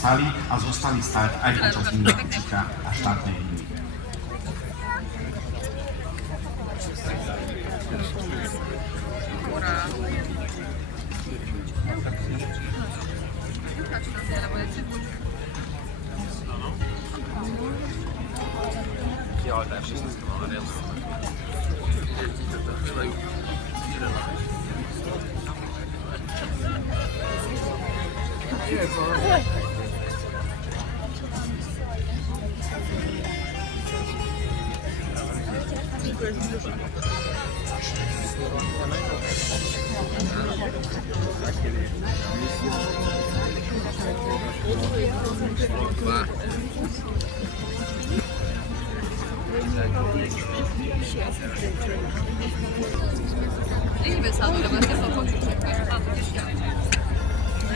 stali a zostali stať aj počas minútika a štátnej linii. Ja, ale tak wszyscy to mamy real. Není veselé, lebo ja som počuť, že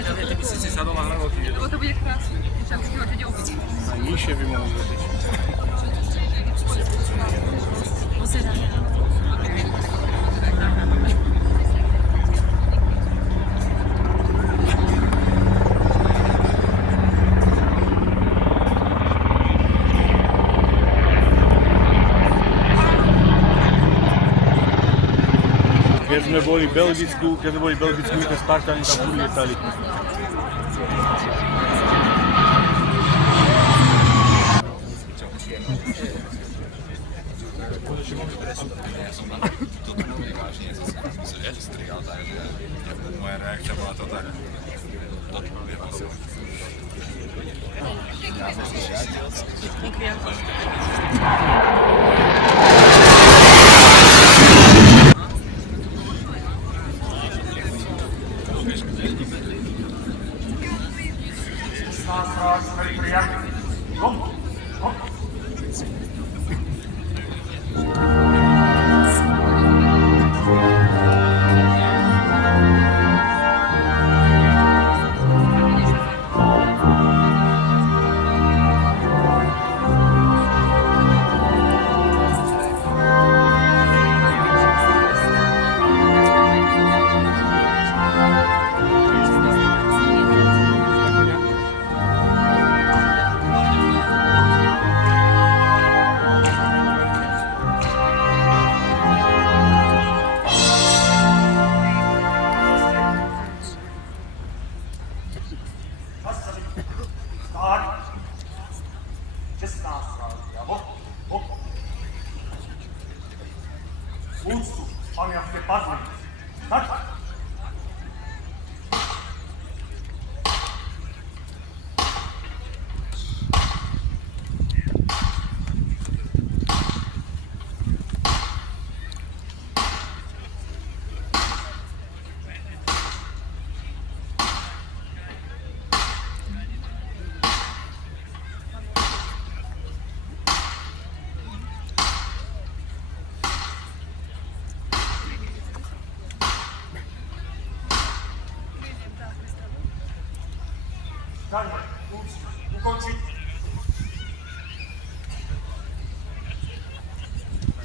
Ty by si sadol na hranolky. lebo to bude krásne. Však si ho teď uvidí. A nižšie by mohol byť. Keď sme boli v Belgicku, tie Spartani tam furt lietali. Moja reakcia bola to tak. Úctu, pamiatke padli. Tak? Staňme, úctu, ukončiť.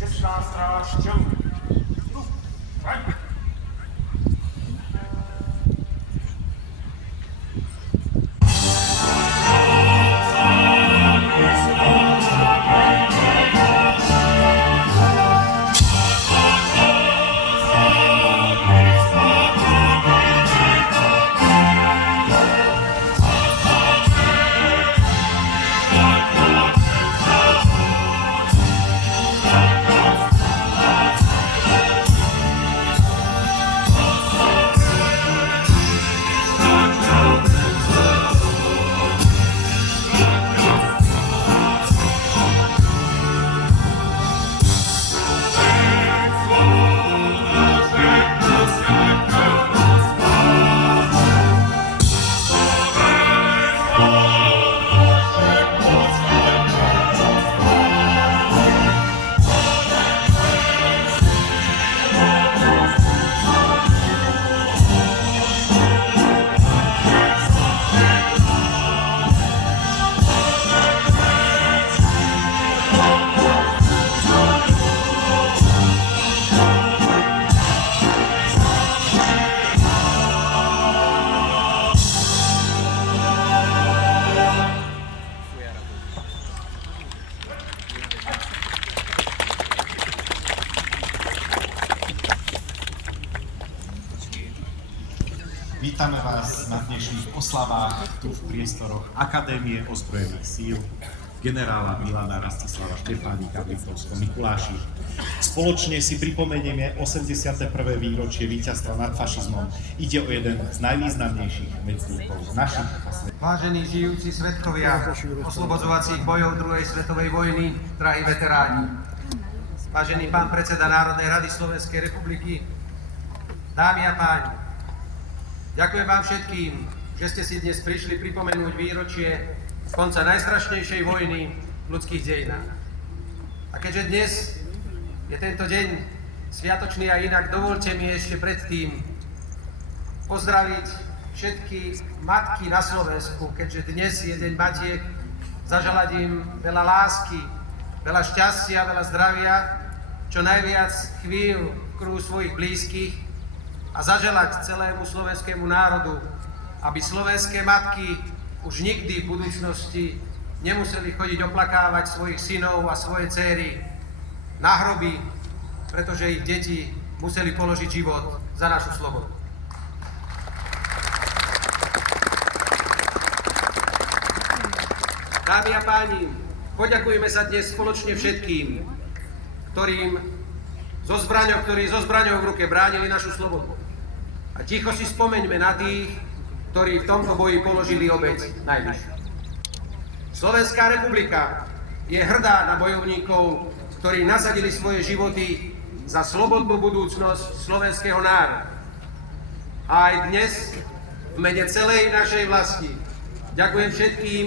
Čestná stráž čelu. Tu, staň. Vítame vás na dnešných oslavách tu v priestoroch Akadémie ozbrojených síl generála Milana Rastislava Štefánika v Liptovskom Mikuláši. Spoločne si pripomenieme 81. výročie víťazstva nad fašizmom. Ide o jeden z najvýznamnejších medzníkov našich a svetových. Vážení žijúci svedkovia oslobodzovacích bojov druhej svetovej vojny, drahí veteráni, vážený pán predseda Národnej rady Slovenskej republiky, dámy a páni, ďakujem vám všetkým, že ste si dnes prišli pripomenúť výročie konca najstrašnejšej vojny v ľudských dejinách. A keďže dnes je tento deň sviatočný a inak, dovolte mi ešte predtým pozdraviť všetky matky na Slovensku, keďže dnes je deň matiek, zaželať im veľa lásky, veľa šťastia, veľa zdravia, čo najviac chvíľ v kruhu svojich blízkych a zaželať celému slovenskému národu, aby slovenské matky už nikdy v budúcnosti nemuseli chodiť oplakávať svojich synov a svoje dcéry na hroby, pretože ich deti museli položiť život za našu slobodu. Dámy a páni, poďakujme sa dnes spoločne všetkým, ktorí so zbraňou v ruke bránili našu slobodu. A ticho si spomeňme na tých, ktorí v tomto boji položili obeť najvyššiu. Slovenská republika je hrdá na bojovníkov, ktorí nasadili svoje životy za slobodnú budúcnosť slovenského národa. A aj dnes v mene celej našej vlasti ďakujem všetkým,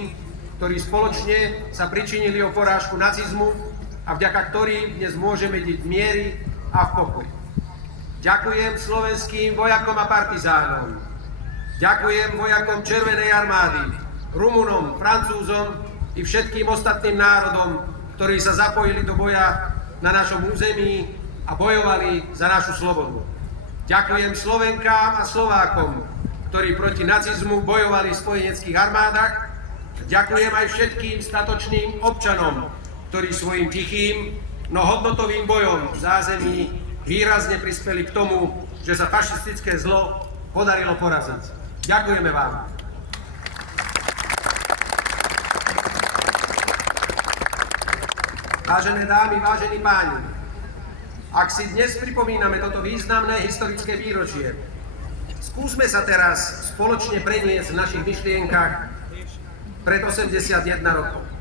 ktorí spoločne sa pričinili o porážku nacizmu a vďaka ktorým dnes môžeme žiť v miery a v pokoji. Ďakujem slovenským vojakom a partizánom. Ďakujem vojakom Červenej armády, Rumunom, Francúzom i všetkým ostatným národom, ktorí sa zapojili do boja na našom území a bojovali za našu slobodu. Ďakujem Slovenkám a Slovákom, ktorí proti nacizmu bojovali v spojeneckých armádach. Ďakujem aj všetkým statočným občanom, ktorí svojim tichým, no hodnotovým bojom v zázemí výrazne prispeli k tomu, že sa fašistické zlo podarilo poraziť. Ďakujeme vám. Vážené dámy, vážení páni, ak si dnes pripomíname toto významné historické výročie, skúsme sa teraz spoločne preniesť v našich myšlienkach pred 81 rokov.